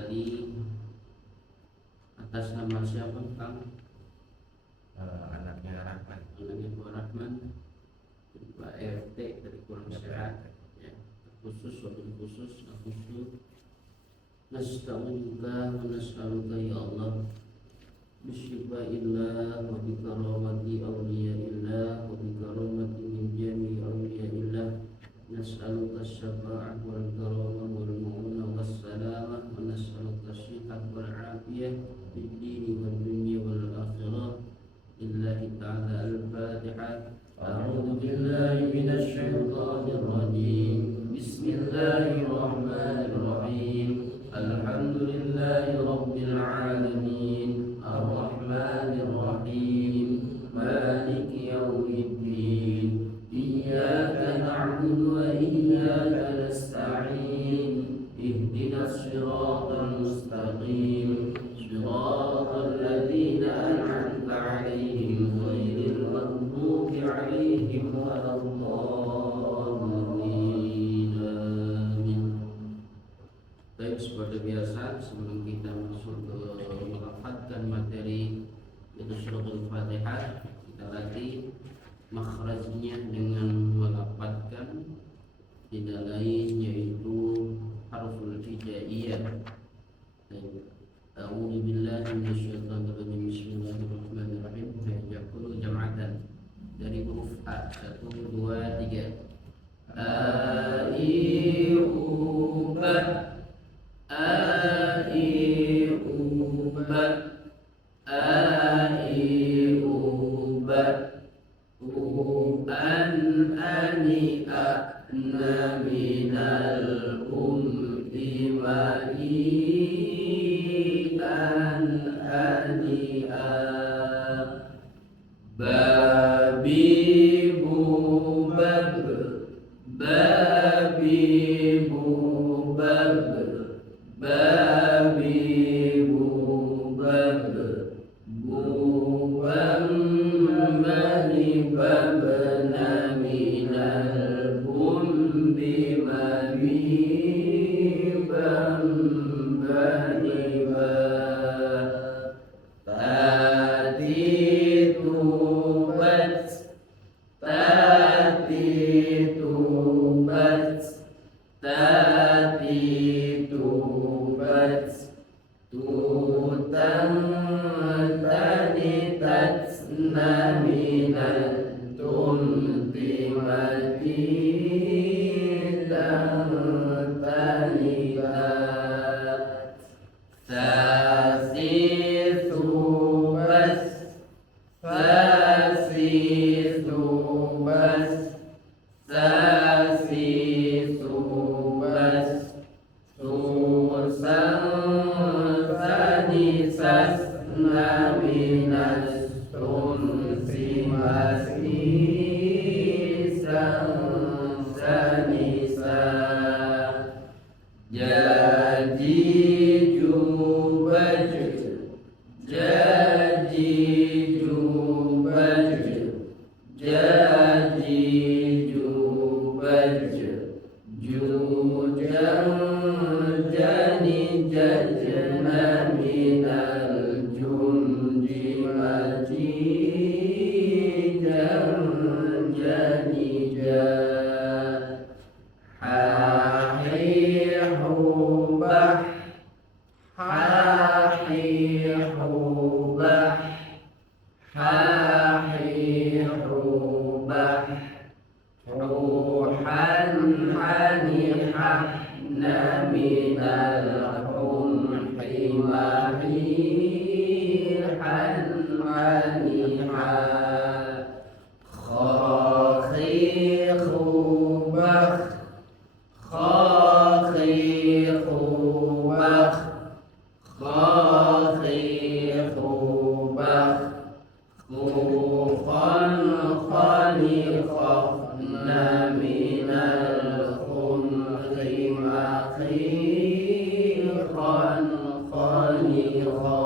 tadi atas nama siapa Kang? Anaknya Rahman. Anaknya Bu Rahman, Pak RT dari kurang sehat ya. Khusus wabil khusus khusus nasta'unuka wa nas'aluka ya Allah bisyifa'illah wa bikaramati awliyaillah wa bikaramati min jami'i awliyaillah nas'aluka syafa'ah wal karamah wal mu'unah was salamah wa nas'aluka syifat wal afiyah fid dini wal dunya wal akhirah lillahi ta'ala al-fatihah. A'udzu billahi minasy syaithanir rajim. Bismillahirrahmanirrahim. Alhamdulillahi rabbil alamin. Ar-rahmanir rahim. Maliki yaumiddin. Iyyaka na'budu wa iyyaka nasta'in. Ihdinas siratal mustaqim. Siratal ladzina an'amta 'alaihim ghairil maghdubi 'alaihim waladdallin. Amin. Baik, seperti biasa sebelum kita masuk ke melafadzkan materi yaitu suratul Fatihah, kita latih makhrajnya dengan melafadzkan tidak lain yaitu harful hijaiyah. A'udzu billahi minasyaitonir rajim. Bismillahirrahmanirrahim. Yaqulu jam'atan dari huruf A. 1 2 3. A-I-U-Ba, A-I-U-Ba, A-I-U-Ba, U-an-ani a'na minal umti an-ani-a, babi bubab, babi bubab, babi bubab, bubam bani babna minal bumbi mami bam bani ba, tati tubat, tati tubat, tati tubat, tutang tani tatsna minal tumtimati tani tasi tubas, tasi tubas, tasi tubas, susang tani sasna minas tumsimasi sang sanisa, jadi jubaj, jadi jubaj, jadi jubaj, jujang jani jajna minal jumji majidang jani jah, hahihubah, hahihubah, hahihubah, ruhan hanihahna minal humhi mahihan hanihah, khakhihubah, khakhihubah, khakhihubah, khufan khanikhafna minal khumri makhihan khanikha,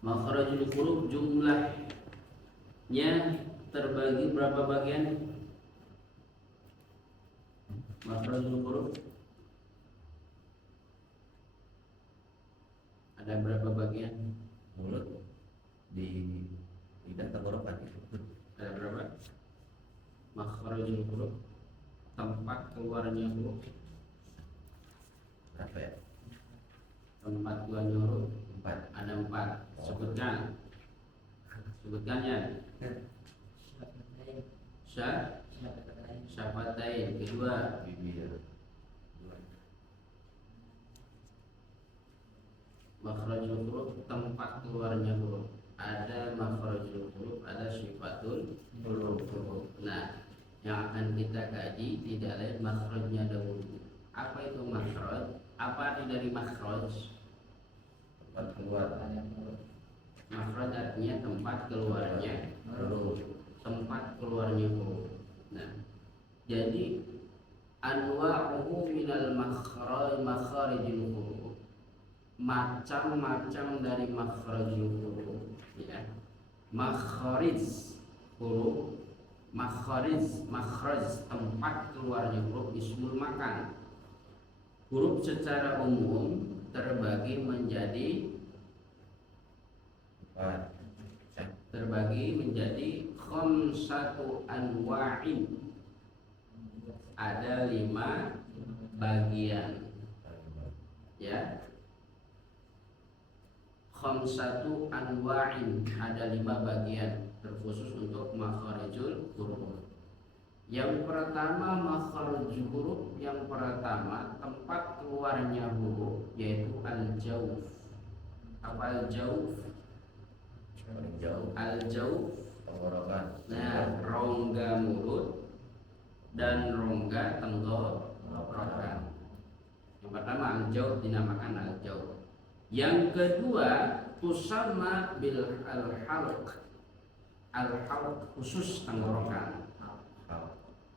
Makhrajul huruf jumlahnya terbagi berapa bagian? Makhrajul huruf ada berapa bagian? Mulut di lidah tenggorokan Ada berapa? Makhrajul huruf, tempat keluarnya huruf. berapa ya? Tempat keluarnya huruf 4. ada 4. Sebutkan. Sebutkannya. Syafatain. Kedua, Bibir. makhrajul huruf, tempat keluarnya huruf. Ada makhrajul huruf, ada sifatul huruf. Nah, yang akan kita kaji tidak lain makhrajnya dahulu. Apa itu makhraj? Apa arti dari makhraj? Tempat keluar. Makhraj artinya tempat keluarnya huruf. Tempat keluarnya huruf. Nah, jadi anwa'uhu minal makharijil huruf, macam-macam dari makharijil huruf, ya. Makharij huruf, makhraj tempat keluarnya huruf, ismul makan. Huruf secara umum terbagi menjadi 5 anwa'in. Ada 5 bagian, ya. 5 anwa'in, ada 5 bagian terkhusus untuk makharijul huruf. Yang pertama makharijul huruf, yang pertama tempat keluarnya huruf yaitu al-jawf. Apa al-jawf? Al-jawf Tenggorokan. nah, rongga mulut dan rongga tenggorokan. Yang pertama al-jawf dinamakan al-jawf. Yang kedua tusamma bil al-halq. Al-halq khusus tenggorokan.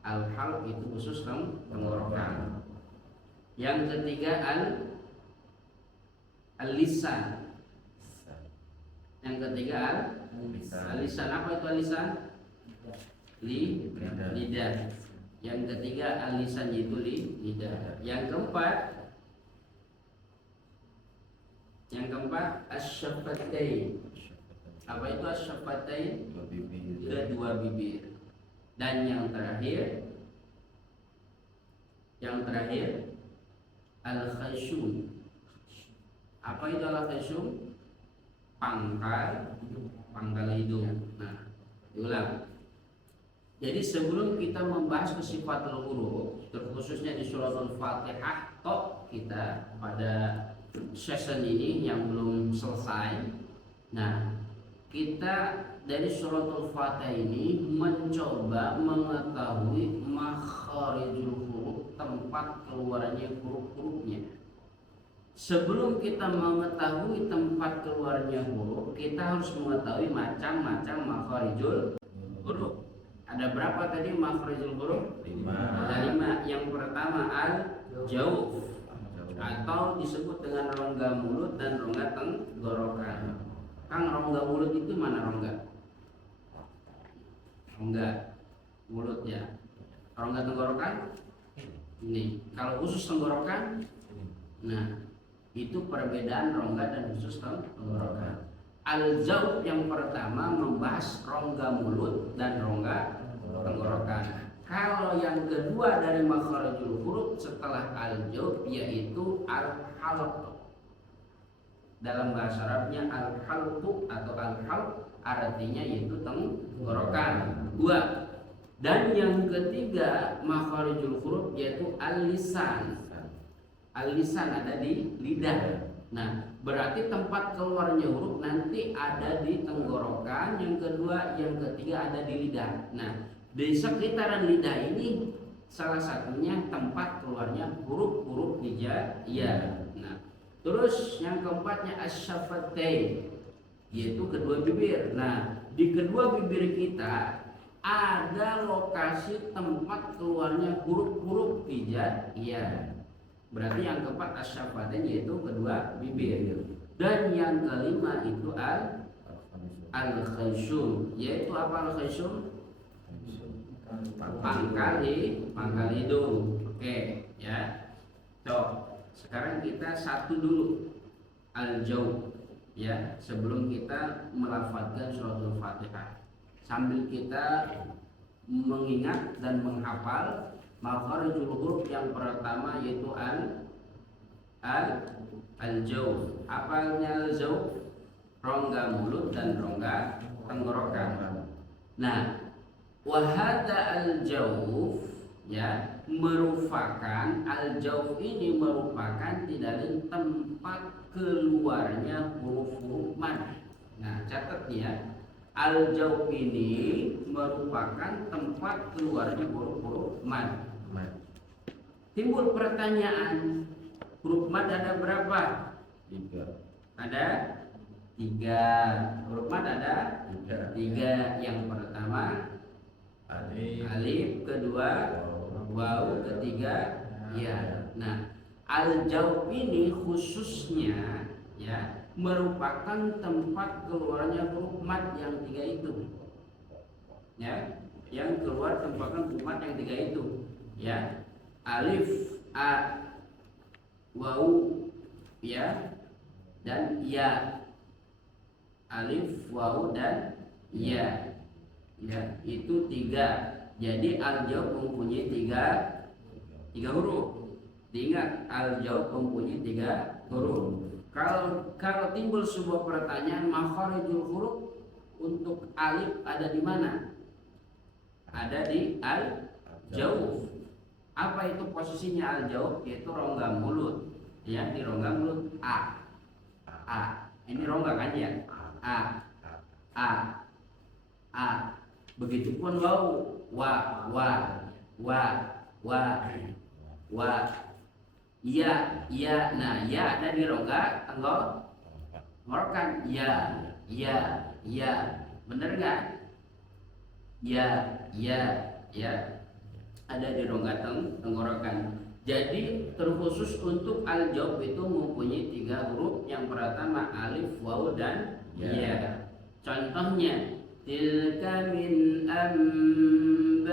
Al-halq itu khusus tenggorokan. Yang ketiga al-lisan. Yang ketiga alisan. Apa itu alisan? Lidah. Yang ketiga alisan itu lidah. Yang keempat asyafatain. Apa itu asyafatain? Kedua bibir. Dan yang terakhir al-khayshum. Apa itu al-khayshum? Pangkal hidung. Nah, diulang. Jadi sebelum kita membahas sifatul huruf, terkhususnya di surah Al-Fatihah, kita pada session ini yang belum selesai. Nah, kita dari surah Al-Fatihah ini mencoba mengetahui makharijul huruf, tempat keluarnya huruf-hurufnya. Sebelum kita mengetahui tempat keluarnya huruf, kita harus mengetahui macam-macam makharijul huruf. Ada berapa tadi makharijul huruf? 5. Ada 5. Yang pertama al-jauf, atau disebut dengan rongga mulut dan rongga tenggorokan. Kang, rongga mulut itu mana rongga? Rongga mulut ya. Rongga tenggorokan? Ini. Kalau usus tenggorokan? Nah, itu perbedaan rongga dan usus tenggorokan. Al-jauf yang pertama membahas rongga mulut dan rongga tenggorokan. Kalau yang kedua dari makharijul huruf setelah al-jauf yaitu al-halq. Dalam bahasa Arabnya al-halq atau al-halq artinya yaitu tenggorokan. 2. Dan yang ketiga makharijul huruf yaitu al-lisan. Al-lisan ada di lidah. Nah, berarti tempat keluarnya huruf nanti ada di tenggorokan, yang kedua, yang ketiga ada di lidah. Nah, di sekitaran lidah ini salah satunya tempat keluarnya huruf-huruf hijaiyah. Nah, terus yang keempatnya asyafatain, yaitu kedua bibir. Nah, di kedua bibir kita ada lokasi tempat keluarnya huruf-huruf hijaiyah. Berarti yang keempat asyafatain yaitu kedua bibir. Dan yang kelima itu al-khayshum, yaitu apa al-khayshum? Pangkal hidung. Oke, ya. Sekarang kita satu dulu al-jauf ya, sebelum kita melafadzkan surah Al-Fatihah. Sambil kita mengingat dan menghafal makharijul huruf yang pertama yaitu al-jauf. Apanya al-jauf? Rongga mulut dan rongga tenggorokan. Nah, wahada al-jauf ya merupakan al-jauf ini merupakan tidak lain tempat keluarnya huruf-huruf mad. Nah, catat ya. Al-jauf ini merupakan tempat keluarnya huruf-huruf mad. Timbul pertanyaan, huruf mad ada berapa? 3. Ada 3. Huruf mad ada 3. Yang pertama alif, kedua waw, ketiga ya. Nah, al-jauf ini khususnya ya merupakan tempat keluarnya huruf mad yang 3 itu. Ya, yang keluar tempatkan huruf mad yang 3 itu. Ya. Alif, a, waw, ya, dan ya. Alif, waw, dan ya. Ya, itu 3. Jadi al-jauf mempunyai 3 huruf. Diingat, al-jauf mempunyai 3 huruf. Kalau timbul sebuah pertanyaan, makharijul huruf untuk alif ada di mana? Ada di al-jauf. Apa itu posisinya al-jauf? Yaitu rongga mulut. Ya, di rongga mulut a. Ini rongga kan ya? A. Begitupun waw, wa. Ya. Nah, ya ada di rongga tenggorokan. Ya. Bener nggak? Ya. Ada di rongga tenggorokan. Jadi terkhusus untuk al-jauf itu mempunyai 3 huruf. Yang pertama alif, waw, dan Ya. Contohnya tilka min amba'il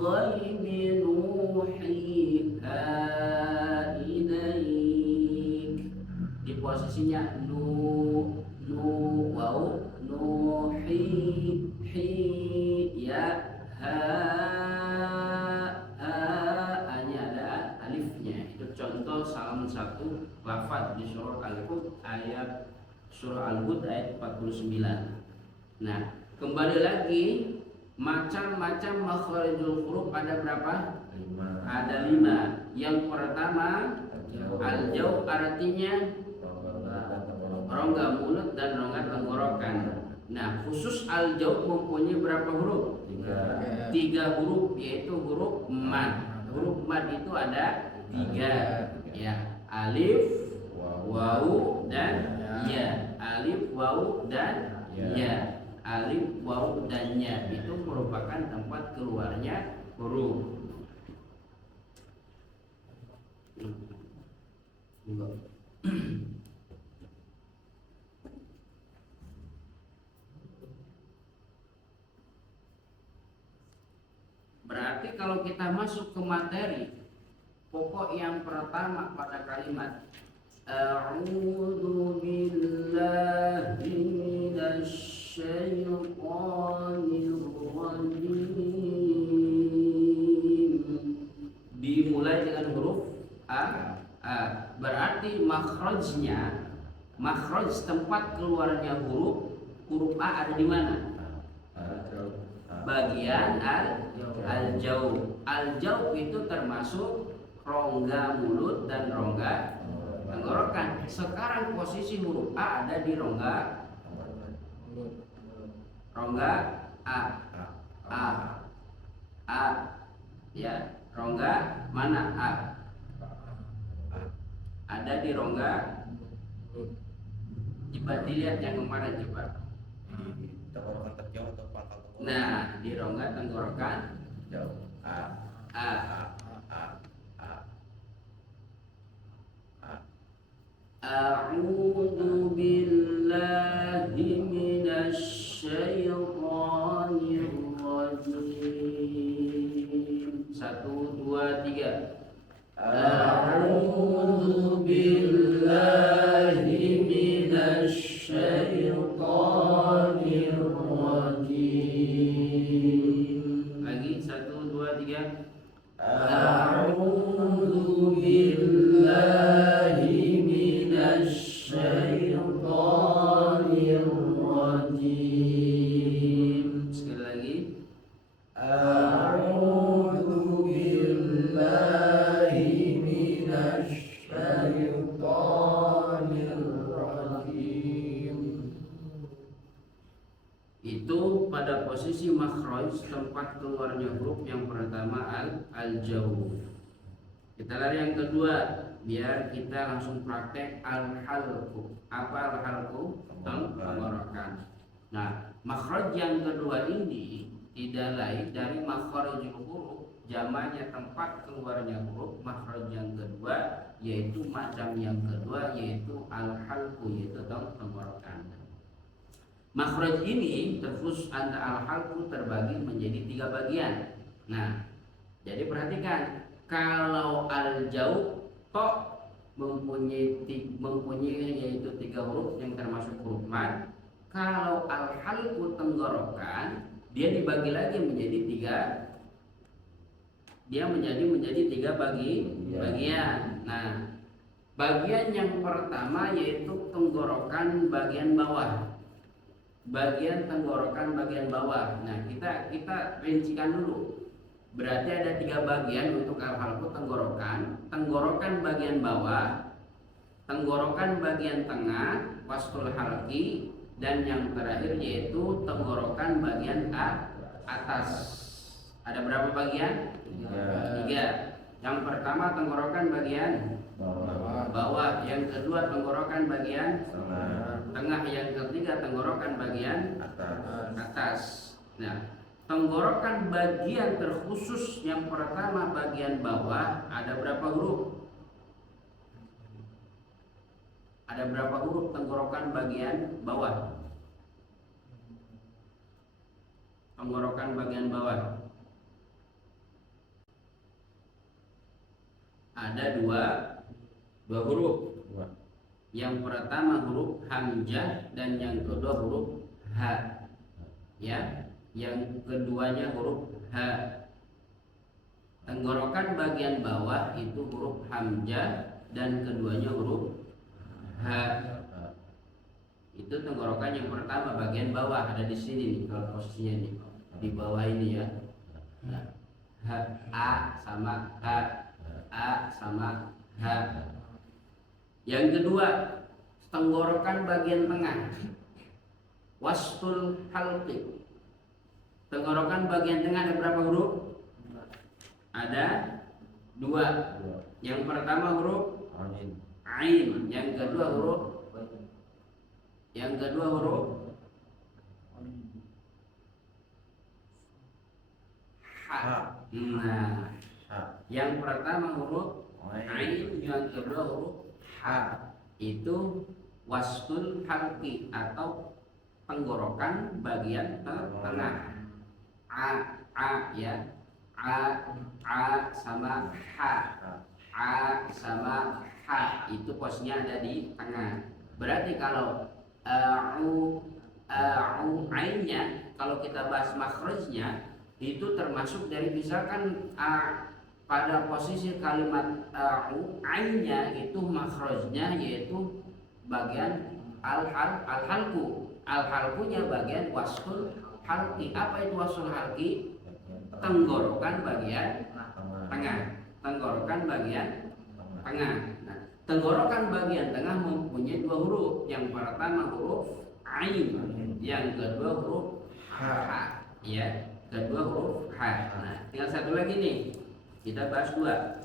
ghaibi nuhiha ilaik. Di posisinya wau hi ya hanya ada alifnya. Itu contoh salah satu lafaz di surah Al-Hud ayat 49. Nah, kembali lagi macam-macam makharijul huruf ada berapa? 5. Ada 5. Yang pertama al-jauh artinya rongga mulut dan rongga tenggorokan. Nah, khusus al-jauh mempunyai berapa huruf? 3 huruf, yaitu huruf mad. Huruf mad itu ada 3, ya, alif, wawu dan ya. Alif, wawu dan ya. Alif, wawu dan ya itu merupakan tempat keluarnya huruf. Berarti kalau kita masuk ke materi, pokok yang pertama pada kalimat A'udzu billahi minasy syaithanir rajim dimulai dengan huruf a. Berarti makhraj tempat keluarnya huruf a ada di mana? Bagian al-jauh. Al-jauh itu termasuk rongga mulut dan rongga tenggorokan. Sekarang posisi huruf a ada di rongga a ya. Rongga mana a? Ada di rongga. Coba dilihat yang kemarin coba. Tenggorokan terjauh atau pangkal tenggorokan? Nah, di rongga tenggorokan Jauh. a. A'udzu billahi minasy syaithanir rajim. 1, 2, 3. A'udzu billahi minasy syaithanir rajim. Lagi 1, 2, 3. A'udzu billahi minasy syaithanir rajim. Sekali lagi. A'udzu billahi minasy syaithanir rajim. Itu pada posisi makhraj tempat keluarnya huruf yang pertama al-jauh. Kita lari yang kedua biar kita langsung praktek al-halqu. Apa al-halqu? Tenggorokan. Nah, makhraj yang kedua ini tidak lain dari makharijul huruf, jamaknya tempat keluarnya huruf. Makhraj yang kedua yaitu macam yang kedua yaitu al-halqu, yaitu tenggorokan. Makhraj ini terkhusus antara al-halqu terbagi menjadi 3 bagian. Nah, jadi perhatikan, kalau al-jauh tok mempunyai yaitu 3 huruf yang termasuk huruf mad. Kalau al-halqu tenggorokan dia dibagi lagi menjadi 3. Dia menjadi 3 bagian. Nah, bagian yang pertama yaitu tenggorokan bagian bawah. Bagian tenggorokan bagian bawah. Nah, kita rincikan dulu. Berarti ada 3 bagian untuk al-halqu tenggorokan. Tenggorokan bagian bawah, tenggorokan bagian tengah, wastul halqi, dan yang terakhir yaitu tenggorokan bagian atas. Ada berapa bagian? 3. Yang pertama tenggorokan bagian bawah, yang kedua tenggorokan bagian tengah, yang ketiga tenggorokan bagian atas. Nah, tenggorokan bagian terkhusus yang pertama bagian bawah ada berapa huruf? Ada berapa huruf tenggorokan bagian bawah? Tenggorokan bagian bawah. Ada dua huruf. Yang pertama huruf hamzah dan yang kedua huruf ha. Ya, yang keduanya huruf ha. Tenggorokan bagian bawah itu huruf hamzah dan keduanya huruf ha. Itu tenggorokan yang pertama bagian bawah, ada di sini nih kalau posisinya nih, di bawah ini ya. Nah, ha, a sama ha, a sama ha. Yang kedua tenggorokan bagian tengah, wastul halqi. Tenggorokan bagian tengah ada berapa huruf? Ada dua. Yang pertama huruf ain, yang kedua huruf ha. Nah, yang pertama huruf ain, yang kedua huruf ha. Itu wastul halqi atau tenggorokan bagian tengah. A ya. A sama ha. A sama ha itu posnya ada di tengah. Berarti kalau ainnya, kalau kita bahas makhrajnya itu termasuk dari misalkan pada posisi kalimat ainnya itu makhrajnya yaitu bagian al-halqu. Al-halqunya bagian wasful halqi. Apa itu wasful halqi? Tenggorokan bagian tengah. Tenggorokan bagian tengah. Nah, tenggorokan bagian tengah mempunyai dua huruf. Yang pertama huruf ain, yang kedua huruf ha. Ya, kedua huruf ha. Nah, tinggal satu lagi nih. Kita bahas dua.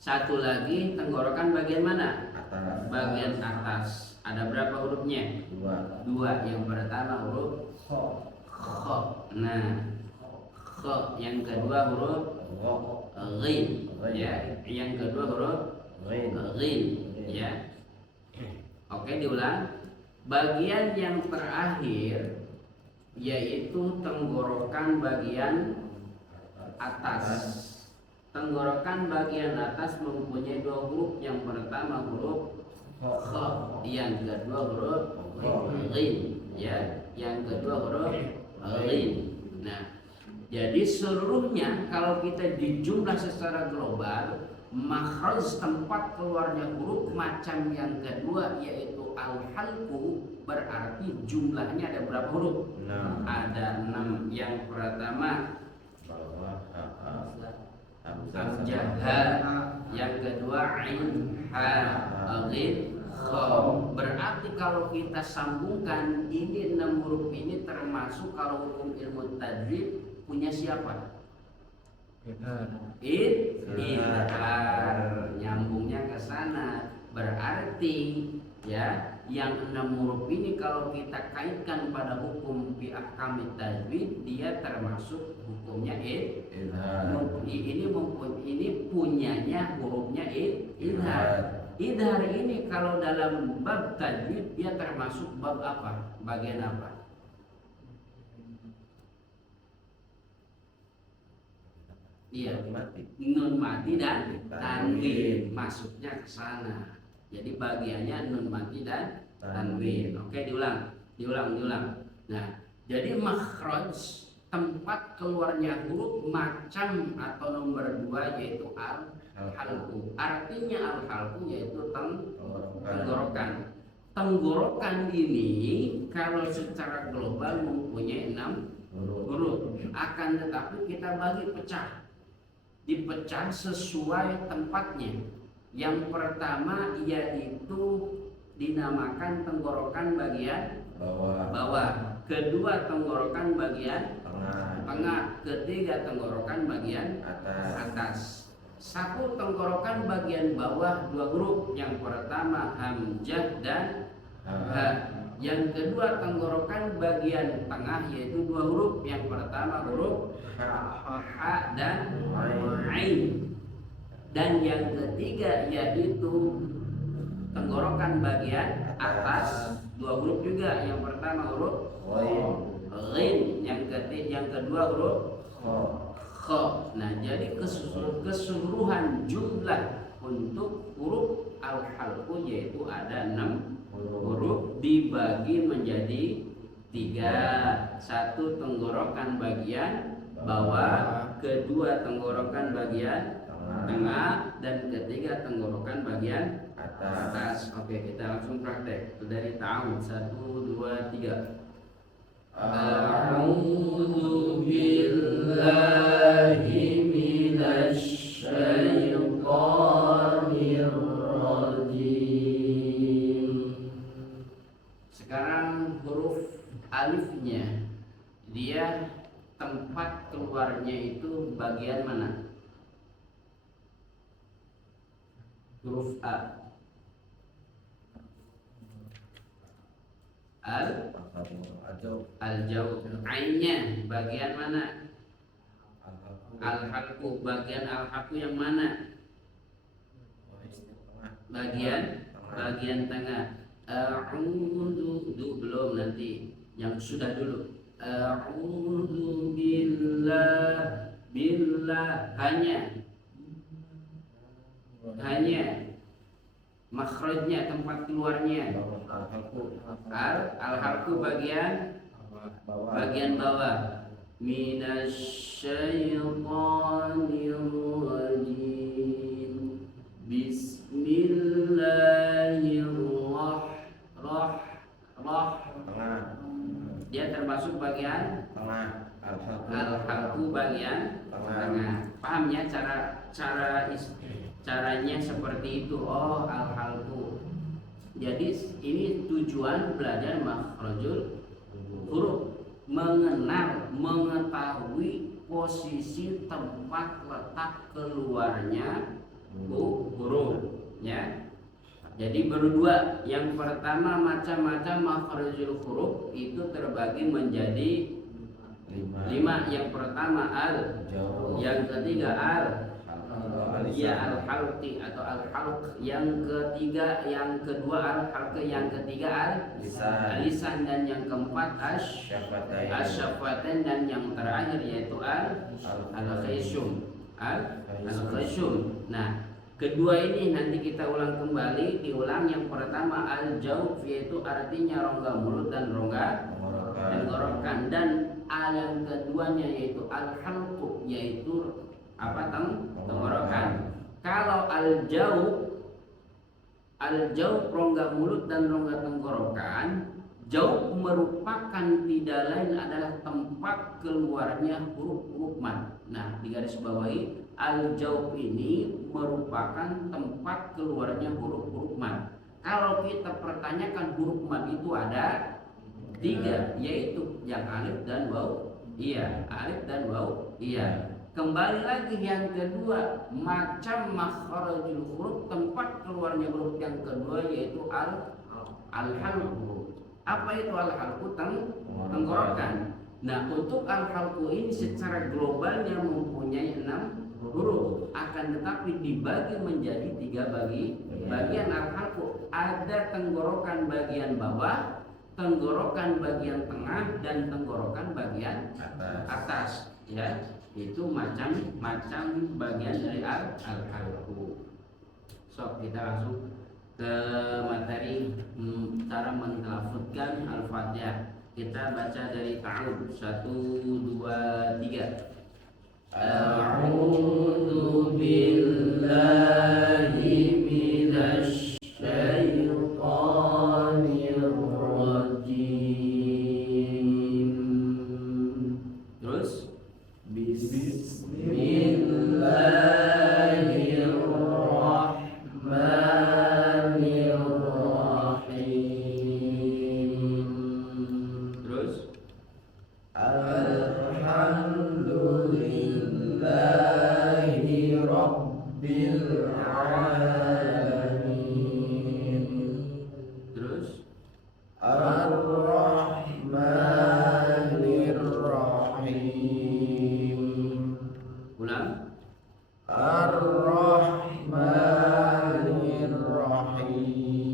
Satu lagi tenggorokan bagian mana? Atas. Bagian atas. Ada berapa hurufnya? Dua. Yang pertama huruf kho. Nah, kho. Yang kedua huruf ghin. Ya, yang kedua huruf ghin. Ya. Oke, diulang. Bagian yang terakhir yaitu tenggorokan bagian atas. Tenggorokan bagian atas mempunyai dua huruf. Yang pertama huruf kha, yang kedua huruf ghin. Ya, yang kedua huruf ghin. Nah, jadi seluruhnya kalau kita dijumlah secara global, makhraj tempat keluarnya huruf macam yang kedua yaitu al-halqu, berarti jumlahnya ada berapa huruf? 6. Ada 6. Yang pertama hamzah ha, yang kedua ain ha, ghin kha. Berarti kalau kita sambungkan ini 6 huruf ini termasuk kalau hukum ilmu tajwid punya siapa? Idhar. Nyambungnya ke sana. Berarti ya, yang 6 huruf ini kalau kita kaitkan pada hukum fi ahkamit tajwid, dia termasuk hukumnya idhar. Ini punyanya hurufnya idhar. Idhar ini kalau dalam bab tajwid dia termasuk bab apa? Bagian apa? Iya, nun mati dan tanwin, masuknya ke sana. Jadi bagiannya nun mati dan tanwin. Oke, diulang. Nah, jadi makhraj tempat keluarnya huruf macam atau nomor 2 yaitu al-halqu. Artinya al-halqu yaitu tenggorokan. Tenggorokan ini kalau secara global mempunyai 6 huruf. Akan tetapi kita bagi pecah. Dipecah sesuai tempatnya. Yang pertama yaitu dinamakan tenggorokan bagian bawah. Kedua tenggorokan bagian tengah. Ketiga tenggorokan bagian atas. Satu tenggorokan bagian bawah 2 huruf. Yang pertama hamzah dan ha. Yang kedua tenggorokan bagian tengah yaitu 2 huruf. Yang pertama huruf ha dan ain. Dan yang ketiga yaitu tenggorokan bagian atas dua huruf juga. Yang pertama huruf ghin, yang kedua huruf kha. Nah, jadi keseluruhan jumlah untuk huruf al-halqu yaitu ada 6 huruf dibagi menjadi 3. 1 tenggorokan bagian bawah, kedua tenggorokan bagian tengah, dan ketiga tenggorokan bagian atas. Oke, kita langsung praktek dari ta'awud. 1, 2, 3. A'udzu billahi minasy syaithanir rajim. Sekarang huruf alifnya, dia tempat keluarnya itu bagian mana? Huruf A. Al-jauh. Ainnya bagian mana? Al-halqu. Bagian al-halqu yang mana? Bagian tengah. A'udzu belum, nanti yang sudah dulu. A'udzu billah hanya makhrajnya, tempat keluarnya. Al-halqu bagian bawah. Minasyaitonir rajim. Bismillahirrahmanirrahim. Dia termasuk bagian tengah. Al-halqu bagian tengah. Paham ya caranya seperti itu. Oh, al-halqu. Jadi ini tujuan belajar makhrajul huruf, mengetahui posisi tempat letak keluarnya huruf ya. Jadi berdua. Yang pertama macam-macam makhrajul huruf itu terbagi menjadi 5. Yang pertama al, yang ketiga al-halqi atau al-halq, yang kedua al-halq, yang ketiga al-lisan, dan yang keempat asy-syafatain, dan yang terakhir yaitu al-khayshum. Nah, kedua ini nanti kita ulang kembali. Diulang. Yang pertama al-jawf, yaitu artinya rongga mulut dan rongga tenggorokan, dan yang keduanya yaitu al-halqu, yaitu tenggorokan. Kalau al-jawf rongga mulut dan rongga tenggorokan. Jawf merupakan tidak lain adalah tempat keluarnya huruf-huruf mad. Nah, digaris bawahi, al-jawf ini merupakan tempat keluarnya huruf-huruf mad. Kalau kita pertanyakan huruf mad itu ada 3, yaitu yang alif dan waw. Iya, alif dan waw. Iya. Kembali lagi yang kedua, macam makhrajul huruf, tempat keluarnya huruf yang kedua yaitu al-halqu. Apa itu al-halqu? Tenggorokan. Nah, untuk al-halqu ini secara globalnya mempunyai 6 huruf, akan tetapi dibagi menjadi 3 bagian al-halqu. Ada tenggorokan bagian bawah, tenggorokan bagian tengah, dan tenggorokan bagian atas. Ya, itu macam-macam bagian dari al-halqu. So, kita langsung ke materi cara mentalafuzkan al-Fatihah. Kita baca dari ta'awud. 1, 2, 3. A'udzu billahi minasy syaithanir rajim. Terus Bismillahirrahmanirrahim. Terus Alhamdulillahi Rabbil Alamin. Terus Ar-Rahmanirrahim. Ulang. Ar-Rahmanirrahim.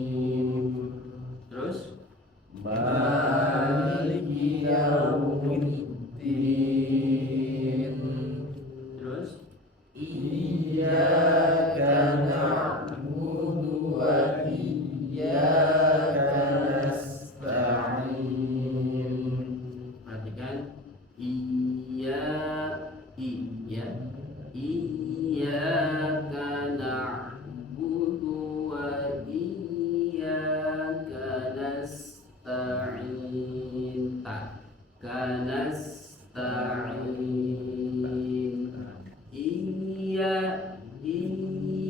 nasta'in.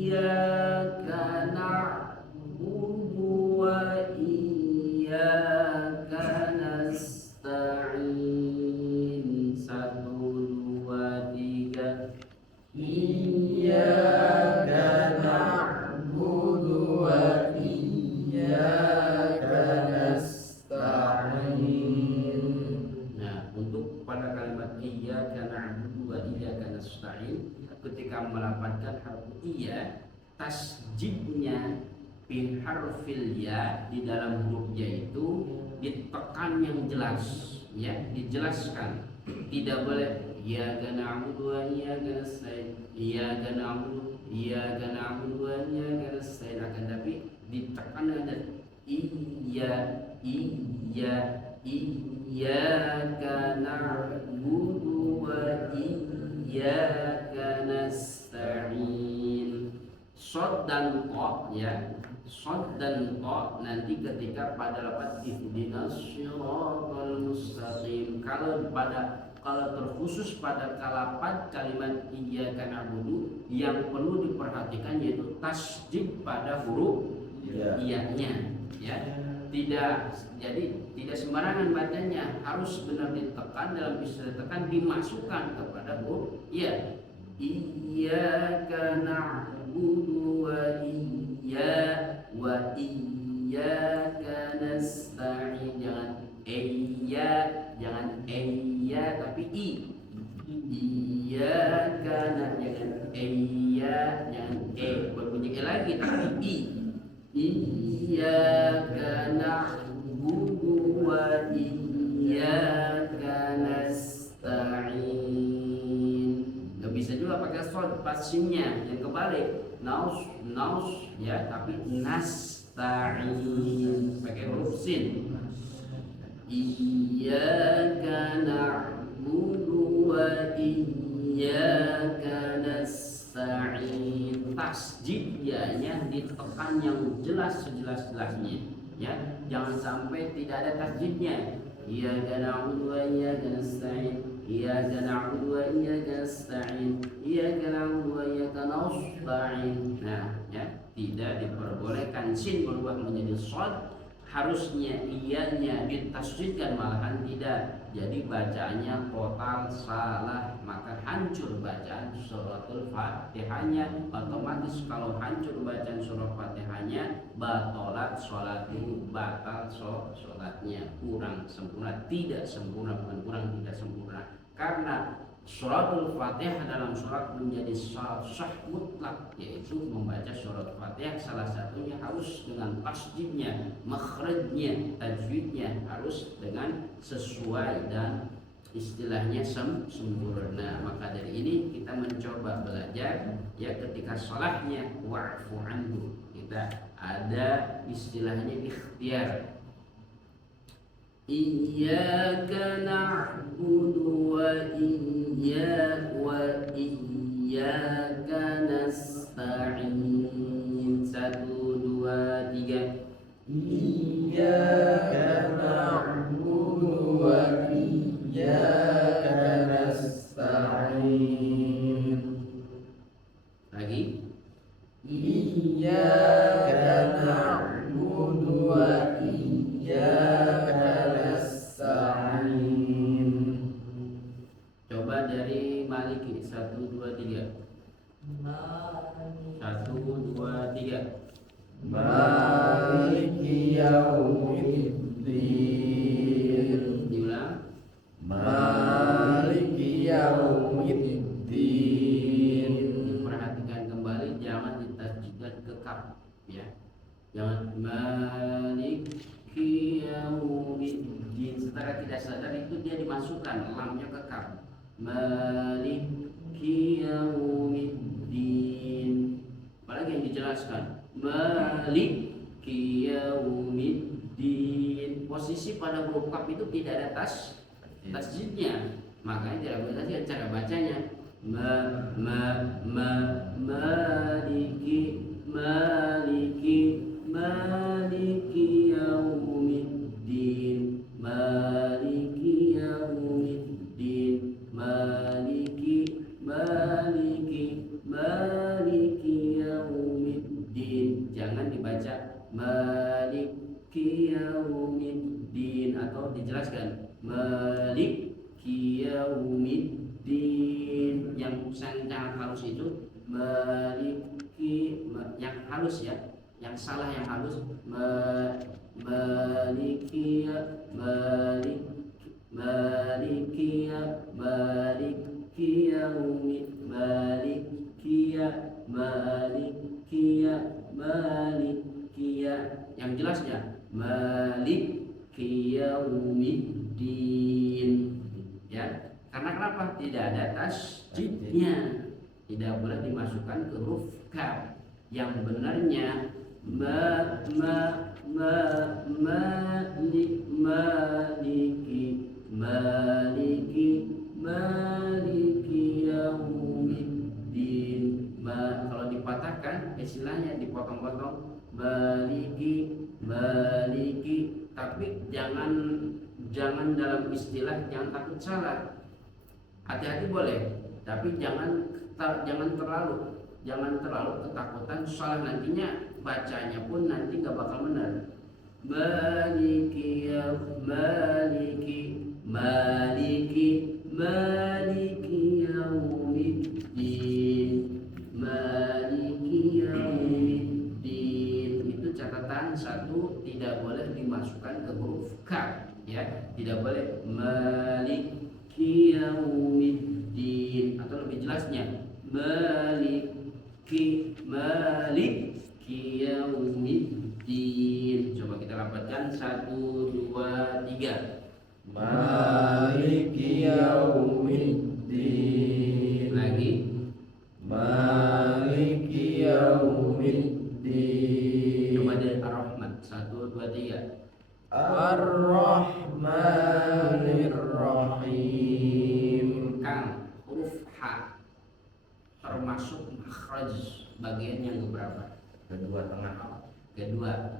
Iyyaka na'budu wa iyyaka nasta'in. 1, 2, 3. Iyyaka na'budu wa iyyaka nasta'in. Nah, untuk pada kalimat iyyaka na'budu wa iyyaka nasta'in, ketika melafalkan harf iya, tasjidnya bil harfil ya, di dalam huruf ya itu ditekan yang jelas, ya, dijelaskan. Tidak boleh iyyaka na'budu wa iyyaka nasta'in, iyyaka na'budu wa iyyaka nasta'in, akan tapi ditekan ada iyyaka na'budu wa iyyaka nasta'in. Shad dan qa, ya, shad dan qa nanti ketika pada lafaz ihdinas shiratal mustaqim. Kalau terkhusus pada lafaz kalimat iyyaka na'budu, yang perlu diperhatikan yaitu tasdid pada huruf iya-nya, ya. Tidak sembarangan bacanya, harus benar ditekan, dalam istilah tekan dimasukkan kepada huruf iya. Iyyaka na'budu wa iyyaka nasta'in. Jangan iya tapi i. Iyyaka jangan jangan berbunyi lagi tapi i. Iyyaka na'budu wa iyyaka nasta'in. Gak bisa juga pakai shad pasimnya yang kebalik, naus ya, tapi nasta'in pakai huruf sin. Iyyaka na'budu wa iyyaka nasta'in. Tasjid ya-nya ditekan yang jelas sejelas-jelasnya, ya. Jangan sampai tidak ada tasjidnya. Iyyaka na'budu wa iyyaka nasta'in, iyyaka na'budu wa iyyaka nasta'in, iyyaka na'budu wa iyyaka nasta'in. Nah, ya, tidak diperbolehkan sin berubah menjadi shad. Harusnya iyanya ditasydidkan, malahan tidak. Jadi bacaannya total salah, maka hancur bacaan suratul Fatihahnya. Otomatis kalau hancur bacaan surah Fatihahnya, batalat sholatu, batal sholatnya, kurang sempurna, tidak sempurna, bukan kurang, tidak sempurna. Karena suratul Fatihah dalam surat menjadi sah mutlak, yaitu membaca surat Fatihah salah satunya harus dengan tasdidnya, makhrajnya, tajwidnya harus dengan sesuai dan istilahnya sempurna. Maka dari ini kita mencoba belajar, ya, ketika sholatnya wa'fu anhu, kita ada istilahnya ikhtiar. Iyyaka na'budu wa iyyaka nasta'in. 1, 2, 3. Iyyaka na'budu wa iyyaka nasta'in. Lagi. Iyyaka na'budu wa iyyaka nasta'in. Coba dari Maliki. 1, 2, 3. 1, 2, 3. Maliki yaumiddin. Diulang. Maliki yaumiddin. Perhatikan kembali, jangan ditasydidkan ke kaf, ya. Jangan maliki yaumiddin. Secara tidak sadar itu dia dimasukkan lamnya ke kaf. Maliki yaumiddin. Apalagi yang dijelaskan, maliki yaumiddin. Posisi pada huruf kaf itu tidak ada tasydidnya, makanya tidak boleh tasydid. Cara bacanya maliki yaumiddin, maliki yaumiddin. maliki yaumiddin. Yang sangat halus itu maliki, yang halus ya, yang salah yang halus maliki maliki yang jelasnya maliki yaumiddin ya. Karena kenapa? Tidak ada tasydidnya, tidak boleh dimasukkan ke huruf kaf. Yang benarnya maliki yaumiddin. Kalau dipatahkan istilahnya dipotong-potong maliki, tapi jangan dalam istilah, jangan takut salah. Hati-hati boleh, tapi jangan terlalu ketakutan salah, nantinya bacanya pun nanti nggak bakal benar. Maliki yaumiddin. Itu catatan satu, tidak boleh dimasukkan ke huruf kaf ya, tidak boleh maliki yaumiddin, atau lebih jelasnya maliki yaumiddin. Coba kita lafadzkan 1, 2, 3. Maliki yaumiddin. Lagi. Maliki yaumiddin. Coba dari Ar-Rahman 1, 2, 3. Ar-Rahmanir Rahim. Kang, huruf H termasuk makhraj bagian yang keberapa? Kedua tengah. Kedua.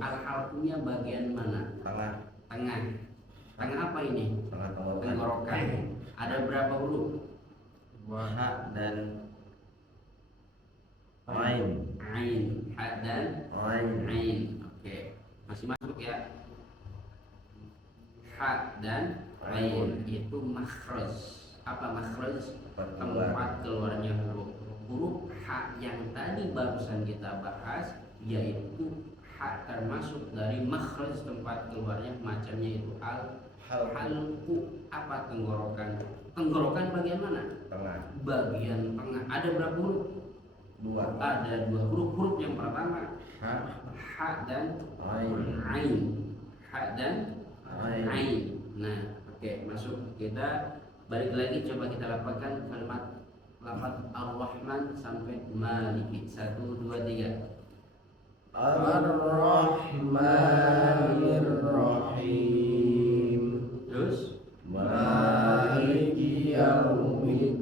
Al-hal punya bagian mana? Tengah. Tengah apa ini? Tenggorokan. Ada berapa huruf? Ha dan Ain. Ha dan Ain. Oke. Masih masuk ya. Ha dan Ain itu makhraj. Apa makhraj? Tempat keluarnya huruf. Huruf H yang tadi barusan kita bahas, yaitu H termasuk dari makhraj, tempat keluarnya macamnya itu halku. Apa tenggorokan? Tenggorokan bagian mana? Tengah. Bagian tengah. Ada berapa huruf? 2. Ada 2 huruf. Huruf yang pertama H dan Ain. H dan Ain. Nah, oke, masuk. Kita balik lagi, coba kita lafazkan kalimat lafaz Ar-Rahman sampai Maliki. 1, 2, 3. Ar-Rahmanir Rahim. Terus Maliki yaumiddin.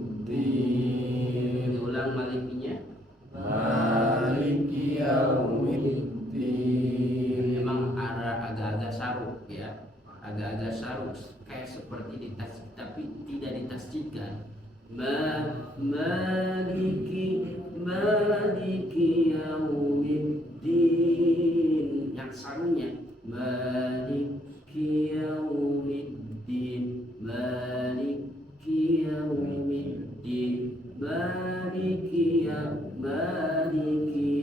diulang malikinya. Maliki yaumiddin. Memang agak-agak saru ya, agak-agak saru, kayak seperti ditas, tapi tidak ditasjidkan. Maliki yaumiddin. Yang sarunya maliki yaumiddin, maliki yaumiddin, maliki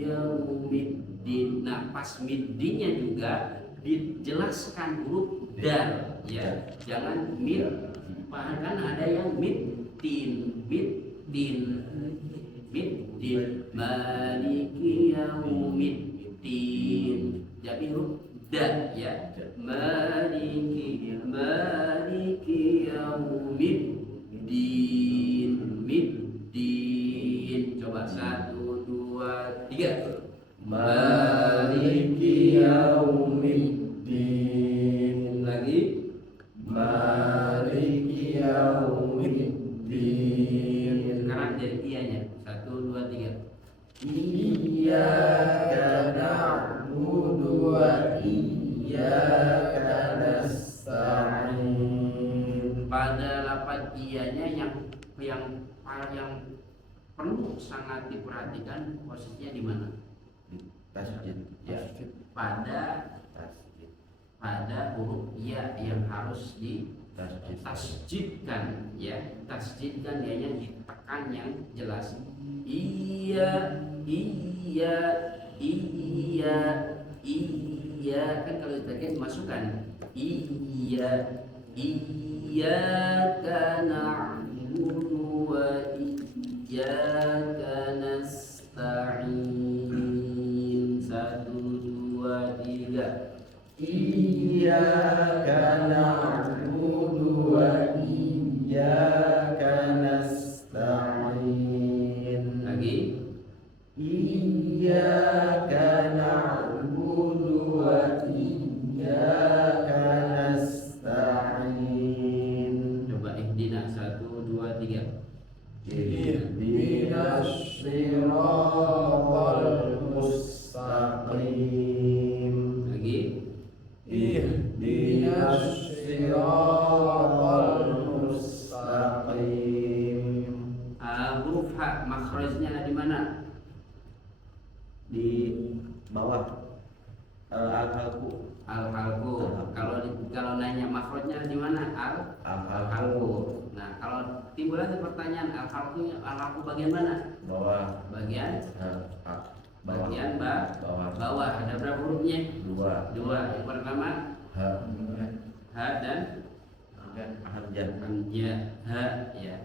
yaumiddin. Nah, pas middinnya juga dijelaskan huruf dal ya, jangan mid. Bahkan ada yang middin, maliki yaumiddin. Jadi huruf da ya, maliki yaumiddin, middin. Coba 1, 2, 3. Maliki yaumiddin. Lagi. Maliki yaumiddin. Sekarang jadi ianya. 1, 2, 3. Iyyaka na'budu wa iyyaka nasta'in. Pada lafaz ianya yang perlu sangat diperhatikan, posisinya di mana? Tasjid. Ya. Pada pada huruf ya yang harus ditasjidkan, ya. Tasjidkan yanya ditekan yang jelas. Iya, iya, iya, iya, kan kalau ditekan masukkan. Iya, iyyaka na'budu wa iyyaka nasta'in. 1, 2, 3. Iyyaka na'budu wa iyyaka nasta'in. Lagi. Iyyaka na'budu wa iyyaka nasta'in. Coba ihdina 1, 2, 3. Ihdinas siratal mustaqim. Lagi. Ihdinas siratal mustaqim. Huruf H makhrajnya di mana? Di bawah al-halqu. Al-halqu. Kalau nanya makhrajnya di mana? Al-halqu. Nah, kalau timbul lagi pertanyaan al-halqu bagian mana? Bawah. Bagian Bawah. bawah. Ada berapa hurufnya? 2. Yang pertama Ha. dan Hamzah. hamzah. Ha, ya.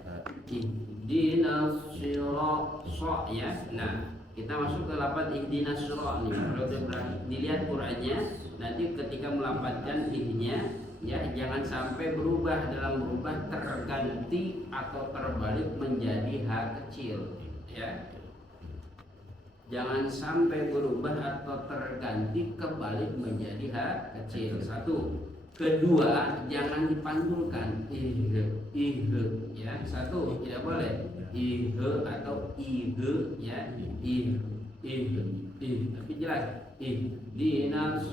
Ihdinas sirata, ya. Nah, kita masuk ke lafaz ihdinas sirata nih. Kalau dilihat Qur'annya, nanti ketika melafazkan ihnya, ya, jangan sampai berubah terganti atau terbalik menjadi H kecil, ya. Jangan sampai berubah atau terganti kebalik menjadi H kecil. 1. Kedua, jangan dipantulkan ya. 1, tidak boleh atau ya. Tapi jelas ihdinas.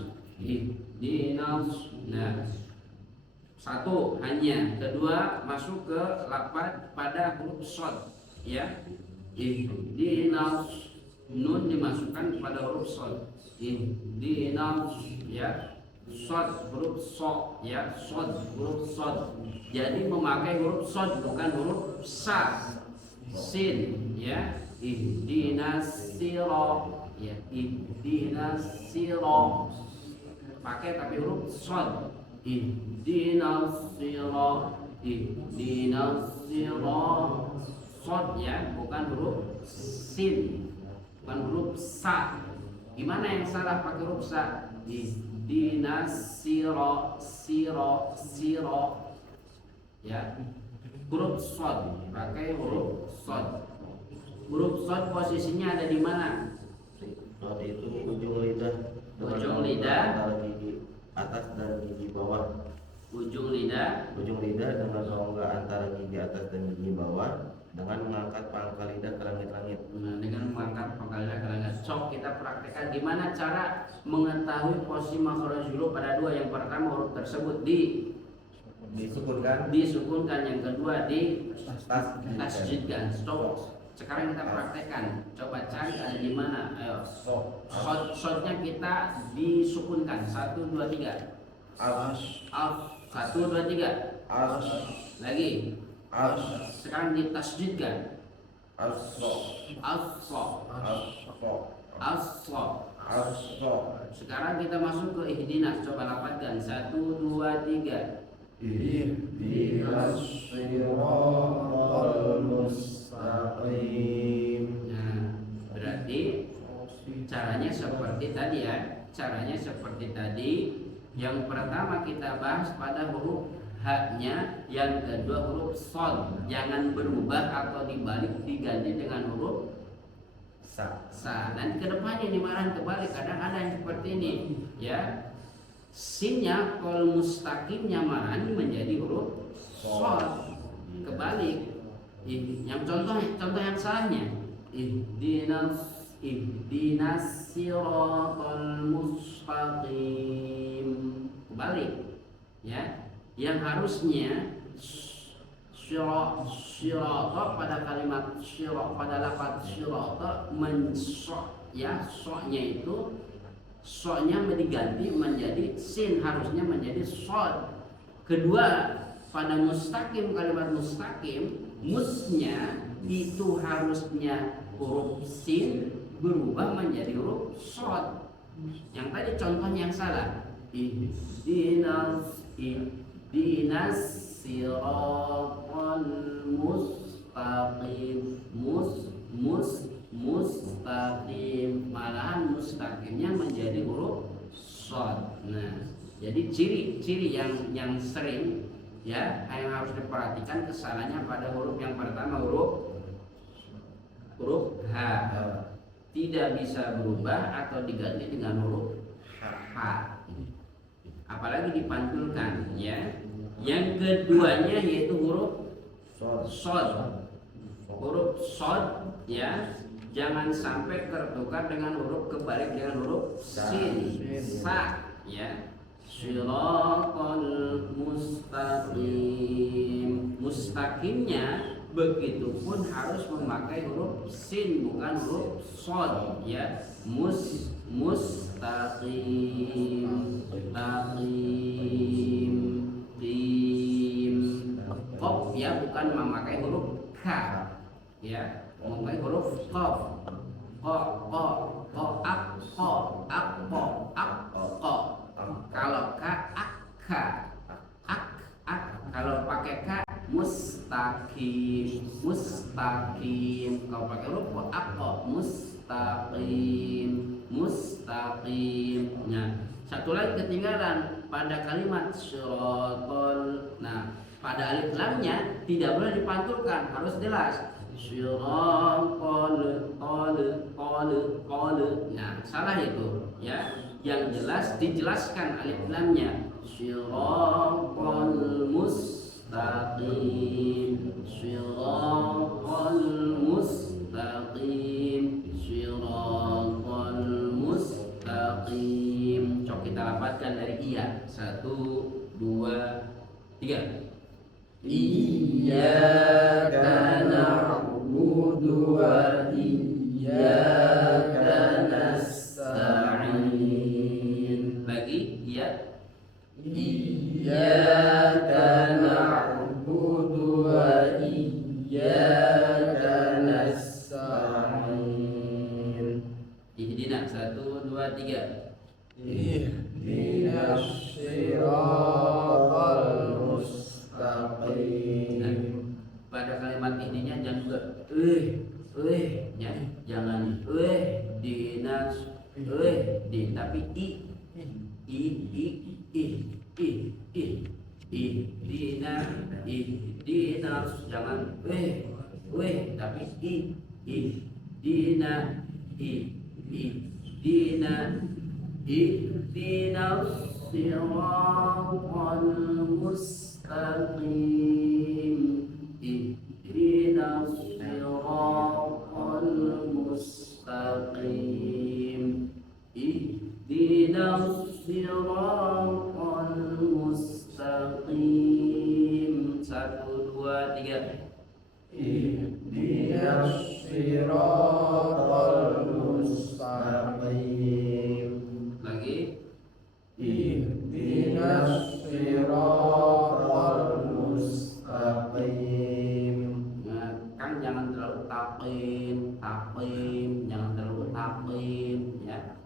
Nah, 1 hanya. Kedua, masuk ke lafaz pada huruf shad, ya. Ihdinas, nun dimasukkan pada huruf shad. Ihdinas, ya. Shad huruf so, ya. Shad huruf shad. Jadi memakai huruf shad bukan huruf sa, sin, ya. Ihdinas sira, ya. Ihdinas sira, pakai tapi huruf shad. Ihdinas sira, ihdinas sira, shad, ya, bukan huruf sin, bukan huruf sa. Gimana yang salah pakai huruf sa? Ihdinas sira, ya. Huruf shad, pakai huruf shad. Huruf shad posisinya ada di mana? Shad itu ujung lidah. Ujung lidah. Antara gigi atas dan gigi bawah. Ujung lidah dengan rongga antara gigi atas dan gigi bawah dengan mengangkat pangkal lidah ke langit-langit. Nah, dengan mengangkat pangkal lidah ke langit. Sok kita praktekkan gimana cara mengetahui posisi makhraj huruf pada 2. Yang pertama huruf tersebut Disukunkan. Yang kedua tasjidkan. Sekarang kita praktekkan. Coba cari ada di mana. Ayo. Shadnya kita disukunkan. 1, 2, 3. Al. 1, 2, 3. Lagi. Sekarang ditasjidkan. Sekarang kita masuk ke ihdinas. Coba lafazkan. 1, 2, 3. Ihdinas siratal mustaqim. Nah, berarti caranya seperti tadi, ya. Caranya seperti tadi. Yang pertama kita bahas pada huruf H-nya, yang kedua huruf shad. Jangan berubah atau dibalik diganti dengan huruf sa. Nanti kedepannya dimarahan kebalik. Kadang ada yang seperti ini, ya. Sinnya kalau mustaqimnya marahan menjadi huruf shad, kebalik. Yang contoh yang salahnya, ihdinas siratal mustaqim, kebalik, ya. Yang harusnya sirata pada kalimat sirata, pada lafaz sirata ya, so-nya itu so-nya diganti menjadi sin, harusnya menjadi sod. Kedua, pada mustaqim, kalimat mustaqim, musnya itu harusnya huruf sin berubah menjadi huruf sod. Yang tadi contohnya yang salah. Ihdinas siratal mustaqim. Mustaqim, malahan mustaqimnya menjadi huruf shad. Nah, jadi ciri-ciri yang sering ya yang harus diperhatikan kesalahannya pada huruf yang pertama, huruf H tidak bisa berubah atau diganti dengan huruf H, apalagi dipantulkan ya. Yang keduanya yaitu huruf shad. Huruf shad ya jangan sampai tertukar dengan huruf kebalik dengan huruf sin, sa ya. Shiratal mustaqim, mustaqimnya begitupun harus memakai huruf sin bukan huruf shad ya. Mustaqim, taqim, tim, qaf ya, bukan memakai huruf k ya, memakai huruf qaf. Kalau ka akka, kalau pakai ka mustaqim. Kalau pakai huruf mustaqim. Nah, satu lagi ketinggalan pada kalimat syiratal. Nah, pada alif lamnya tidak boleh dipantulkan, harus jelas. Syiratal, qal. Nah, salah itu ya. Yang jelas dijelaskan alif lamnya. Syiratal mustaqim. Syiratal mustaqim. Coba kita lafazkan dari iya. 1, 2, 3. Iyyaka na'budu wa iyyaka nasta'in. Lagi ya. Iyyaka na'budu wa iyyaka nasta'in. Ihdina 1, 2, 3. Ihdinas siratal mustaqim. Nah, pada kalimat ininya jangan juga ya, jangan dinas di, tapi ihdinas, jangan tapi ihdinas siratal mustaqim. Ihdinas siratal mustaqim. Ihdinas siratal mustaqim. 1, 2, 3. Ihdinas siratal mustaqim. Lagi. Ihdinas siratal mustaqim. Nah, kan jangan terlalu taqim, jangan terlalu taqim ya.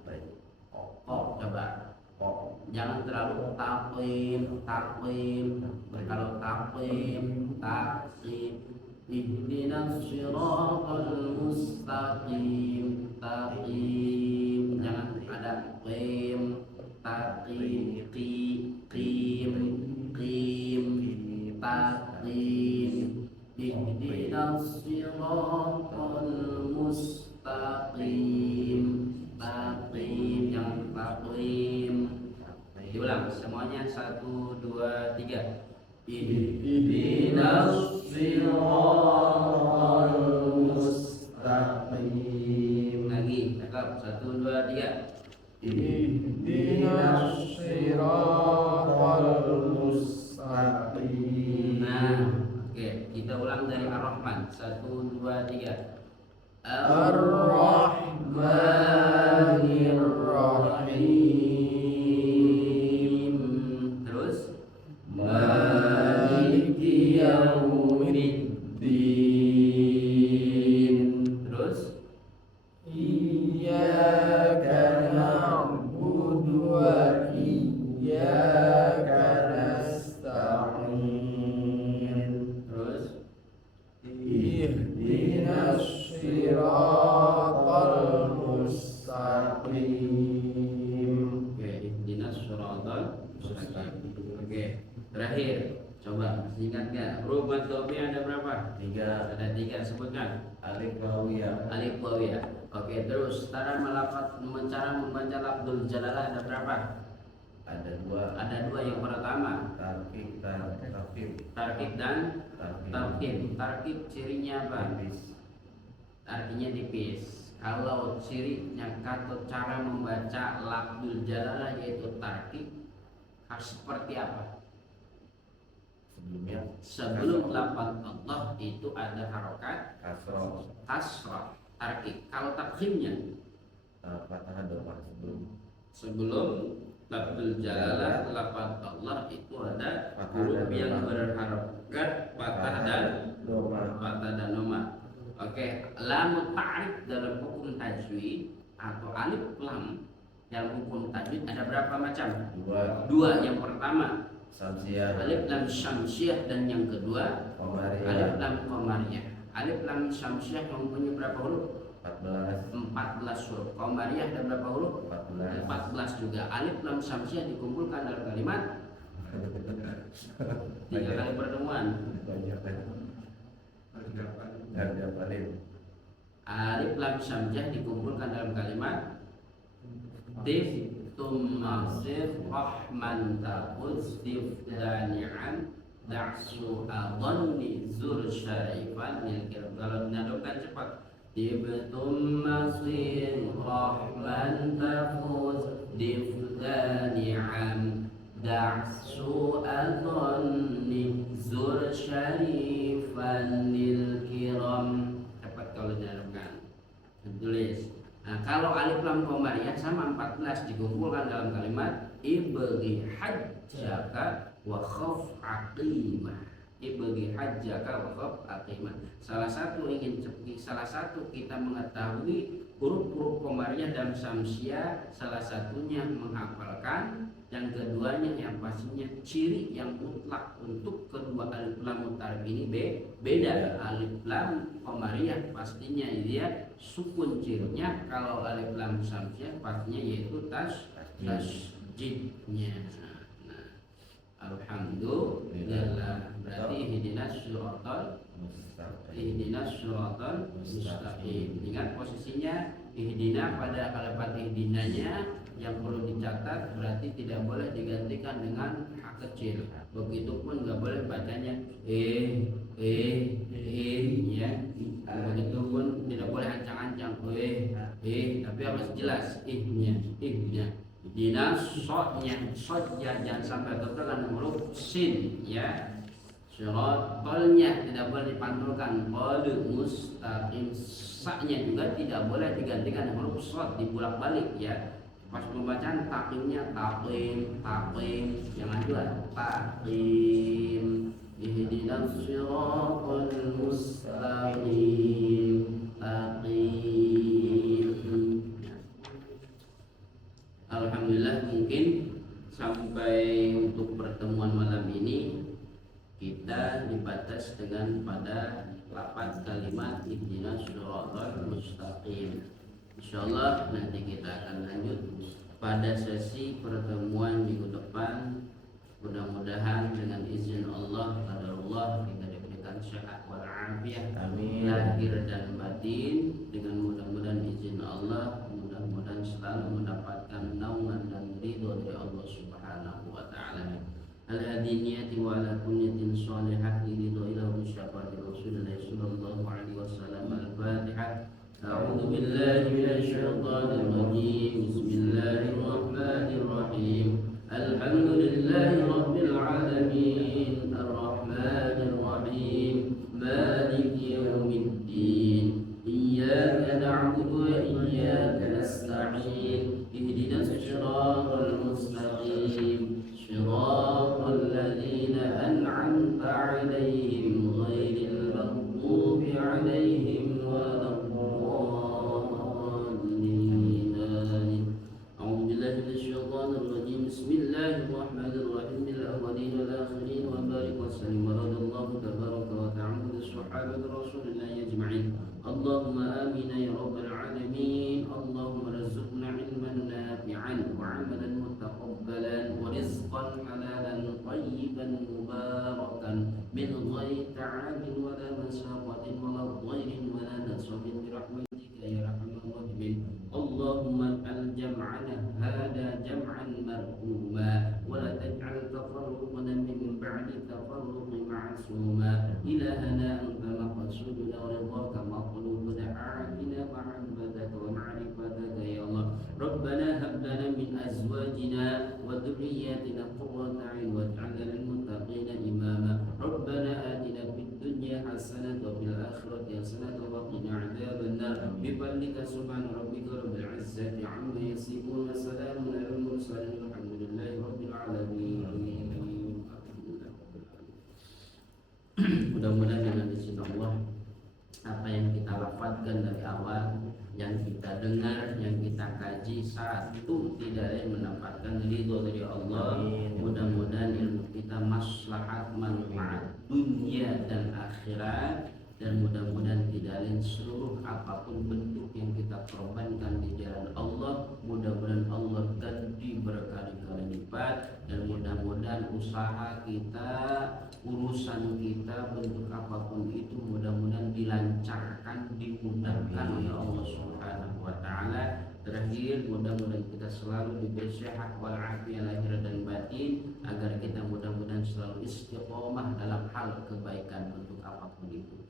Coba. Jangan terlalu taqim. Kalau taqim. Ihdinas siratal mustaqim. Jangan ada qim. Taqim. Ihdinas siratal mustaqim. Jangan taqim. Diulang semuanya. 1, 2, 3. Ihdinas siratal mustaqim. Lagi, cakap. 1, 2, 3. Ihdinas siratal mustaqim. Nah, oke, kita ulang dari Ar-Rahman. 1, 2, 3. Ar-Rahmanir Rahim. terakhir. Coba masih ingat nggak? Huruf mad dhamir ada berapa? 3. Ada 3, sebutkan. Alif wawiyah. Alif wawiyah. Oke, terus cara membaca lafzul jalalah ada berapa? Ada 2. Ada 2. Yang pertama Tarkib dan tafkhim. tarkib dan tafkhim. Tarkib cirinya apa? Tipis. Artinya tipis. Kalau cirinya atau cara membaca lafzul jalalah yaitu tarkib, harus seperti apa? Sebelum lafaz Allah itu ada harokat kasrah tarkib. Kalau tafkhimnya fathah dhamma sebelum lafzul jalalah lafaz Allah itu ada huruf yang berharokat fathah dan dhamma. Oke, lam ta'rif dalam hukum tajwid atau alif lam dalam hukum tajwid ada berapa macam? 2. Yang pertama Samsiah. Alif lam syamsiah dan yang kedua Qamariyah. alif lam qamariyah. Alif lam syamsiah mempunyai berapa huruf? 14 huruf. Qamariyah ada berapa huruf? 14 juga. Alif lam syamsiah dikumpulkan dalam kalimat 3 kali pertemuan. Alif lam syamsiah dikumpulkan dalam kalimat masir rahman taquz dani'an da'su adhanni zur syarifan nilkir. Kalau dinadokan cepat masir rahman taquz dani'an da'su adhanni zur syarifan nilkiram. Cepat kalau dinadokan. Tulis. Nah, kalau alif lam qamariyah sama 14 dikumpulkan dalam kalimat ibghi hajjaka wa khaf aqimah. Ibghi hajjaka wa khaf aqimah. Salah satu kita mengetahui huruf-huruf qamariyah dan syamsiah, salah satunya menghafalkan, yang keduanya yang pastinya ciri yang mutlak untuk kedua alif lam mutarib ini beda. Alif lam qamariyah pastinya dia sukun cirinya, kalau alif lam syamsiah pastinya yaitu tasjidnya. Nah, alhamdulillah. Berarti ihdinas siratal mustaqim. Ingat posisinya ihdina pada kalimat ihdinanya yang perlu dicatat, berarti tidak boleh digantikan dengan hak kecil. Begitupun nggak boleh bacanya ya. Begitupun tidak boleh ancang-ancang tapi harus jelas ihnya. Dina sodnya jangan sampai dengan huruf sin ya. Syaratalnya tidak boleh dipantulkan. Qadu mustaqim. Saknya juga tidak boleh digantikan dengan huruf sod, dibulak-balik ya. Pas pembacaan taqimnya taqim, jangan juga taqim. Ihdinas siratal mustaqim. Taqim. Alhamdulillah, mungkin sampai untuk pertemuan malam ini kita dibatas dengan pada 8 kalimat ihdinas siratal mustaqim. Insyaallah nanti kita akan lanjut pada sesi pertemuan minggu depan. Mudah-mudahan dengan izin Allah, qadarullah, kita diberikan sehat wal afiat lahir dan batin. Dengan mudah-mudahan izin Allah, mudah-mudahan selalu mendapatkan naungan dan ridho dari Allah Subhanahu wa taala. Al-hadiniyati wa ala kunyatin salihah ridho ila syafaati Rasulullah sallallahu alaihi wasallam. Al-Fatihah. أعوذ بالله من الشيطان الرجيم. بسم الله الرحمن الرحيم. الحمد لله رب العالمين الرحمن الرحيم مالك يوم الدين إياك نعبد وإياك نستعين اهدنا الصراط المستقيم صراط الذين أنعمت عليهم غير المغضوب عليهم ولا بسم الله الرحمن الرحيم الأولين والآخرين وبارك وسلم ورضي الله تبارك وتعالى الصحابة رسول الله أجمعين. اللهم آمين يا رب العالمين. اللهم ارزقنا علما نافعا وعملا متقبلا ورزقا حلالا طيبا مباركا من غير تعب ولا مساقة ولا ضير ولا نصب برحمتك يا أرحم الراحمين. اللهم اجعل جمعنا هذا جمعا مرحوما ولا تجعل تفرقنا من بعد تفرق معصوما. إلهنا أنت مقصودنا ورضاك مطلوبنا أعطنا محبتك ومعرفتك يا الله. ربنا هب لنا من أزواجنا وذرياتنا قرة أعين واجعلنا للمتقين إماما. ربنا آتنا في الدنيا حسنة وفي الآخرة حسنة وقنا عذاب النار. بفضلك سبحان ربك رب العزة عما يصفون وسلام على المرسلين والحمد لله رب العالمين. Mudah-mudahan dengan izin Allah apa yang kita lafazkan dari awal, yang kita dengar, yang kita kaji, satu tidak lain mendapatkan ridho dari Allah. Mudah-mudahan ilmu kita maslahat manfaat dunia dan akhirat, dan mudah-mudahan tidak lain seluruh apapun bentuk yang kita korbankan di jalan Allah, mudah-mudahan Allah ganti berkali-kali lipat, dan mudah-mudahan usaha kita, urusan kita, bentuk apapun itu mudah-mudahan dilancarkan, dimudahkan oleh Allah Subhanahu wa taala. Terakhir, mudah-mudahan kita selalu diberi sehat walafiat lahir dan batin, agar kita mudah-mudahan selalu istiqomah dalam hal kebaikan bentuk apapun itu.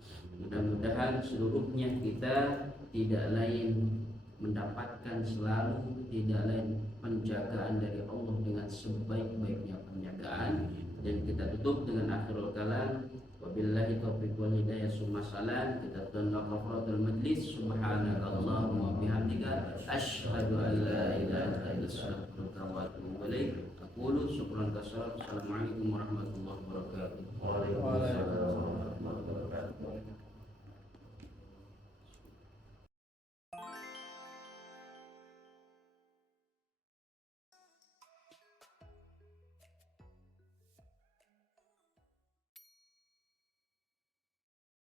Mudah-mudahan seluruhnya kita tidak lain mendapatkan selalu tidak lain penjagaan dari Allah dengan sebaik-baiknya penjagaan. Dan kita tutup dengan akhirul kalam, wabillahi taufiq wal hidayah, summa salam. Kita tutup kafaratul majlis. Subhanakallahumma wa bihamdika asyhadu an la ilaha illa anta astaghfiruka wa atubu ilaik. Aqulu syukran katsiran. Assalamualaikum warahmatullahi wabarakatuh.